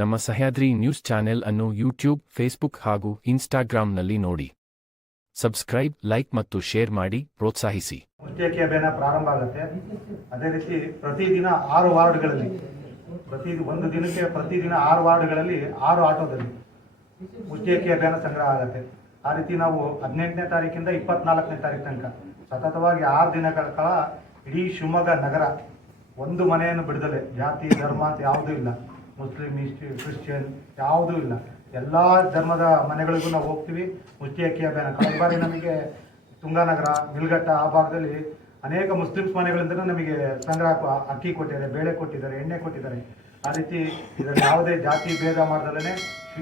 ನಮ್ಮ Sahyadri news channel ಅನ್ನು YouTube, Facebook ಹಾಗೂ ಇನ್ಸ್ಟಾಗ್ರಾಂನಲ್ಲಿ ನೋಡಿ. ಸಬ್ಸ್ಕ್ರೈಬ್, ಲೈಕ್ ಮತ್ತು ಶೇರ್ ಮಾಡಿ ಪ್ರೋತ್ಸಾಹಿಸಿ. ಮುಷ್ಟಿಯಕ್ಕಿ ಅಭಿಯಾನ ಪ್ರಾರಂಭ ಆಗುತ್ತೆ. ಅದೇ ರೀತಿ ಪ್ರತಿದಿನ 6 ವಾರ್ಡ್ಗಳಲ್ಲಿ ಒಂದು ದಿನಕ್ಕೆ ಪ್ರತಿದಿನ 6 ವಾರ್ಡ್ಗಳಲ್ಲಿ 6 ಆಟೋದಲ್ಲಿ ಮುಷ್ಟಿಯಕ್ಕಿ ಅಭಿಯಾನ ಸಂಗ್ರಹ ಆಗುತ್ತೆ. ಆ ರೀತಿ ನಾವು 18ನೇ ತಾರೀಕಿಂದ 24ನೇ ತಾರೀಕು ತನಕ ಸತತವಾಗಿ 6 ದಿನಗಳ ಕಾಲ ಇಡೀ ಶಿವಮೊಗ್ಗ ನಗರ ಒಂದು ಮನೆಯನ್ನು ಬಿಡದಲೆ, ಜಾತಿ ಧರ್ಮ ಅಂತ ಯಾವುದೂ ಇಲ್ಲ, ಮುಸ್ಲಿಂ, ಕ್ರಿಶ್ಚಿಯನ್ ಯಾವುದೂ ಇಲ್ಲ, ಎಲ್ಲ ಧರ್ಮದ ಮನೆಗಳಿಗೂ ನಾವು ಹೋಗ್ತೀವಿ. ಮುಷ್ಟಿಯಕ್ಕಿ ಅಭಿಯಾನ ಕಳೆದ ಬಾರಿ ನಮಗೆ ತುಂಗಾನಗರ, ಮಿಲ್ಗಟ್ಟ ಆ ಭಾಗದಲ್ಲಿ ಅನೇಕ ಮುಸ್ಲಿಮ್ಸ್ ಮನೆಗಳಿಂದ ನಮಗೆ ಸಂಗ್ರಹ ಅಕ್ಕಿ ಕೊಟ್ಟಿದ್ದಾರೆ, ಬೇಳೆ ಕೊಟ್ಟಿದ್ದಾರೆ, ಎಣ್ಣೆ ಕೊಟ್ಟಿದ್ದಾರೆ. ಆ ರೀತಿ ಇದರಲ್ಲಿ ಯಾವುದೇ ಜಾತಿ ಭೇದ ಮಾಡ್ದಲೇ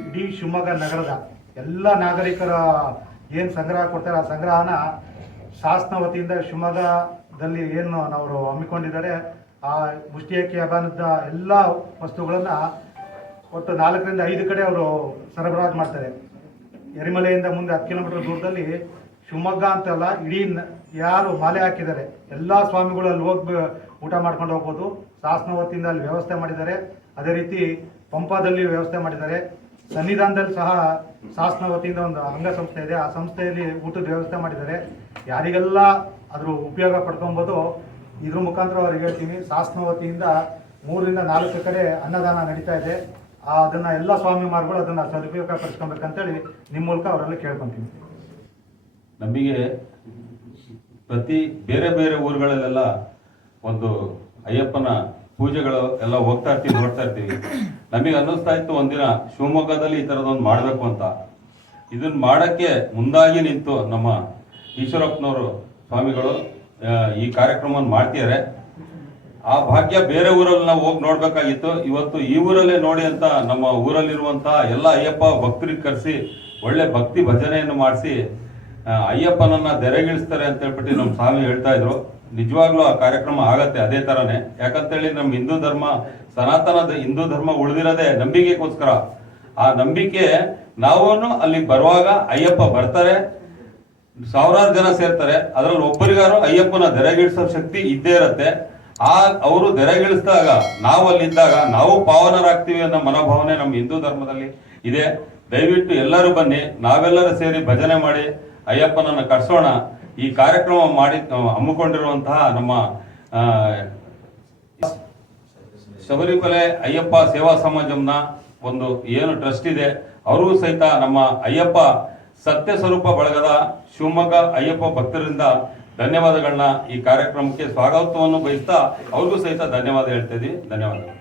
ಇಡೀ ಶಿವಮೊಗ್ಗ ನಗರದ ಎಲ್ಲ ನಾಗರಿಕರ ಏನು ಸಂಗ್ರಹ ಕೊಡ್ತಾರೆ ಆ ಸಂಗ್ರಹನ ಶಾಸನ ವತಿಯಿಂದ ಶಿವಮೊಗ್ಗದಲ್ಲಿ ಏನು ನಾವು ಹಮ್ಮಿಕೊಂಡಿದ್ದಾರೆ ಆ ಮುಷ್ಟಿಯಕ್ಕಿ ಅಭಿಯಾನದ ಎಲ್ಲ ವಸ್ತುಗಳನ್ನು ಒಟ್ಟು 4ರಿಂದ 5 ಕಡೆ ಅವರು ಸರಬರಾಜು ಮಾಡ್ತಾರೆ. ಎರಿಮಲೆಯಿಂದ ಮುಂದೆ 10 ಕಿಲೋಮೀಟರ್ ದೂರದಲ್ಲಿ ಶಿವಮೊಗ್ಗ ಅಂತಲ್ಲ, ಇಡೀ ಯಾರು ಮಾಲೆ ಹಾಕಿದ್ದಾರೆ ಎಲ್ಲ ಸ್ವಾಮಿಗಳು ಅಲ್ಲಿ ಹೋಗಿ ಊಟ ಮಾಡ್ಕೊಂಡು ಹೋಗ್ಬೋದು. ಶಾಸನ ವತಿಯಿಂದ ಅಲ್ಲಿ ವ್ಯವಸ್ಥೆ ಮಾಡಿದ್ದಾರೆ. ಅದೇ ರೀತಿ ಪಂಪಾದಲ್ಲಿ ವ್ಯವಸ್ಥೆ ಮಾಡಿದ್ದಾರೆ. ಸನ್ನಿಧಾನದಲ್ಲಿ ಸಹ ಶಾಸನ ವತಿಯಿಂದ ಒಂದು ಅಂಗಸಂಸ್ಥೆ ಇದೆ, ಆ ಸಂಸ್ಥೆಯಲ್ಲಿ ಊಟದ ವ್ಯವಸ್ಥೆ ಮಾಡಿದ್ದಾರೆ. ಯಾರಿಗೆಲ್ಲ ಅದ್ರ ಉಪಯೋಗ ಪಡ್ಕೊಬೋದು ಇದ್ರ ಮುಖಾಂತರ ಅವ್ರಿಗೆ ಹೇಳ್ತೀನಿ. ಶಾಸನ ವತಿಯಿಂದ 3ರಿಂದ 4 ಕಡೆ ಅನ್ನದಾನ ನಡೀತಾ ಇದೆ. ಅದನ್ನ ಎಲ್ಲ ಸ್ವಾಮಿಮಾರ್ಗಳು ಅದನ್ನ ಸದುಪಯೋಗ ಪಡಿಸ್ಕೊಬೇಕಂತೇಳಿ ನಿಮ್ಮ ಮೂಲಕ ಅವರೆಲ್ಲ ಕೇಳ್ಕೊಂತೀನಿ. ನಮಗೆ ಪ್ರತಿ ಬೇರೆ ಬೇರೆ ಊರುಗಳಲ್ಲೆಲ್ಲ ಒಂದು ಅಯ್ಯಪ್ಪನ ಪೂಜೆಗಳು ಎಲ್ಲ ಹೋಗ್ತಾ ಇರ್ತೀವಿ, ನೋಡ್ತಾ ಇರ್ತೀವಿ. ನಮಗೆ ಅನ್ನಿಸ್ತಾ ಇತ್ತು ಒಂದಿನ ಶಿವಮೊಗ್ಗದಲ್ಲಿ ಈ ಥರದೊಂದು ಮಾಡಬೇಕು ಅಂತ. ಇದನ್ನ ಮಾಡಕ್ಕೆ ಮುಂದಾಗಿ ನಿಂತು ನಮ್ಮ ಈಶ್ವರಪ್ಪನವರು ಸ್ವಾಮಿಗಳು ಈ ಕಾರ್ಯಕ್ರಮವನ್ನು ಮಾಡ್ತಿದ್ದಾರೆ. ಆ ಭಾಗ್ಯ ಬೇರೆ ಊರಲ್ಲಿ ನಾವು ಹೋಗಿ ನೋಡ್ಬೇಕಾಗಿತ್ತು. ಇವತ್ತು ಈ ಊರಲ್ಲೇ ನೋಡಿ ಅಂತ ನಮ್ಮ ಊರಲ್ಲಿರುವಂತಹ ಎಲ್ಲ ಅಯ್ಯಪ್ಪ ಭಕ್ತರಿಗೆ ಕರೆಸಿ ಒಳ್ಳೆ ಭಕ್ತಿ ಭಜನೆಯನ್ನು ಮಾಡಿಸಿ ಅಯ್ಯಪ್ಪನನ್ನ ದೆರೆಗಿಳಿಸ್ತಾರೆ ಅಂತ ಹೇಳ್ಬಿಟ್ಟು ನಮ್ಮ ಸ್ವಾಮಿ ಹೇಳ್ತಾ ಇದ್ರು. ನಿಜವಾಗ್ಲೂ ಆ ಕಾರ್ಯಕ್ರಮ ಆಗತ್ತೆ ಅದೇ ತರನೇ. ಯಾಕಂತೇಳಿ ನಮ್ಮ ಹಿಂದೂ ಧರ್ಮ, ಸನಾತನದ ಹಿಂದೂ ಧರ್ಮ ಉಳಿದಿರೋದೇ ನಂಬಿಕೆಗೋಸ್ಕರ. ಆ ನಂಬಿಕೆ ನಾವು ಅಲ್ಲಿ ಬರುವಾಗ ಅಯ್ಯಪ್ಪ ಬರ್ತಾರೆ, ಸಾವಿರಾರು ಜನ ಸೇರ್ತಾರೆ. ಅದರಲ್ಲಿ ಒಬ್ಬರಿಗಾರು ಅಯ್ಯಪ್ಪನ ದೆರೆಗಿಳಿಸೋ ಶಕ್ತಿ ಇದ್ದೇ ಇರತ್ತೆ. ಅವರು ದೆರೆಗಿಳಿಸಿದಾಗ ನಾವು ಅಲ್ಲಿದ್ದಾಗ ನಾವು ಪಾವನರಾಗ್ತೀವಿ ಅನ್ನೋ ಮನೋಭಾವನೆ ನಮ್ಮ ಹಿಂದೂ ಧರ್ಮದಲ್ಲಿ ಇದೆ. ದಯವಿಟ್ಟು ಎಲ್ಲರೂ ಬನ್ನಿ, ನಾವೆಲ್ಲರೂ ಸೇರಿ ಭಜನೆ ಮಾಡಿ ಅಯ್ಯಪ್ಪನನ್ನು ಕರ್ಸೋಣ. ಈ ಕಾರ್ಯಕ್ರಮ ಮಾಡಿ ಹಮ್ಮಿಕೊಂಡಿರುವಂತಹ ನಮ್ಮ ಶಬರಿಮಲೆ ಅಯ್ಯಪ್ಪ ಸೇವಾ ಸಮಾಜಂನ ಒಂದು ಏನು ಟ್ರಸ್ಟ್ ಇದೆ, ಅವ್ರಿಗೂ ಸಹಿತ ನಮ್ಮ ಅಯ್ಯಪ್ಪ ಸತ್ಯ ಸ್ವರೂಪ ಬಳಗದ ಶಿವಮೊಗ್ಗ ಅಯ್ಯಪ್ಪ ಭಕ್ತರಿಂದ ಧನ್ಯವಾದಗಳನ್ನ ಈ ಕಾರ್ಯಕ್ರಮಕ್ಕೆ ಸ್ವಾಗತವನ್ನು ಬಯಸ್ತಾ ಅವ್ರಿಗೂ ಸಹಿತ ಧನ್ಯವಾದ ಹೇಳ್ತಾ ಇದ್ದೀವಿ. ಧನ್ಯವಾದಗಳು.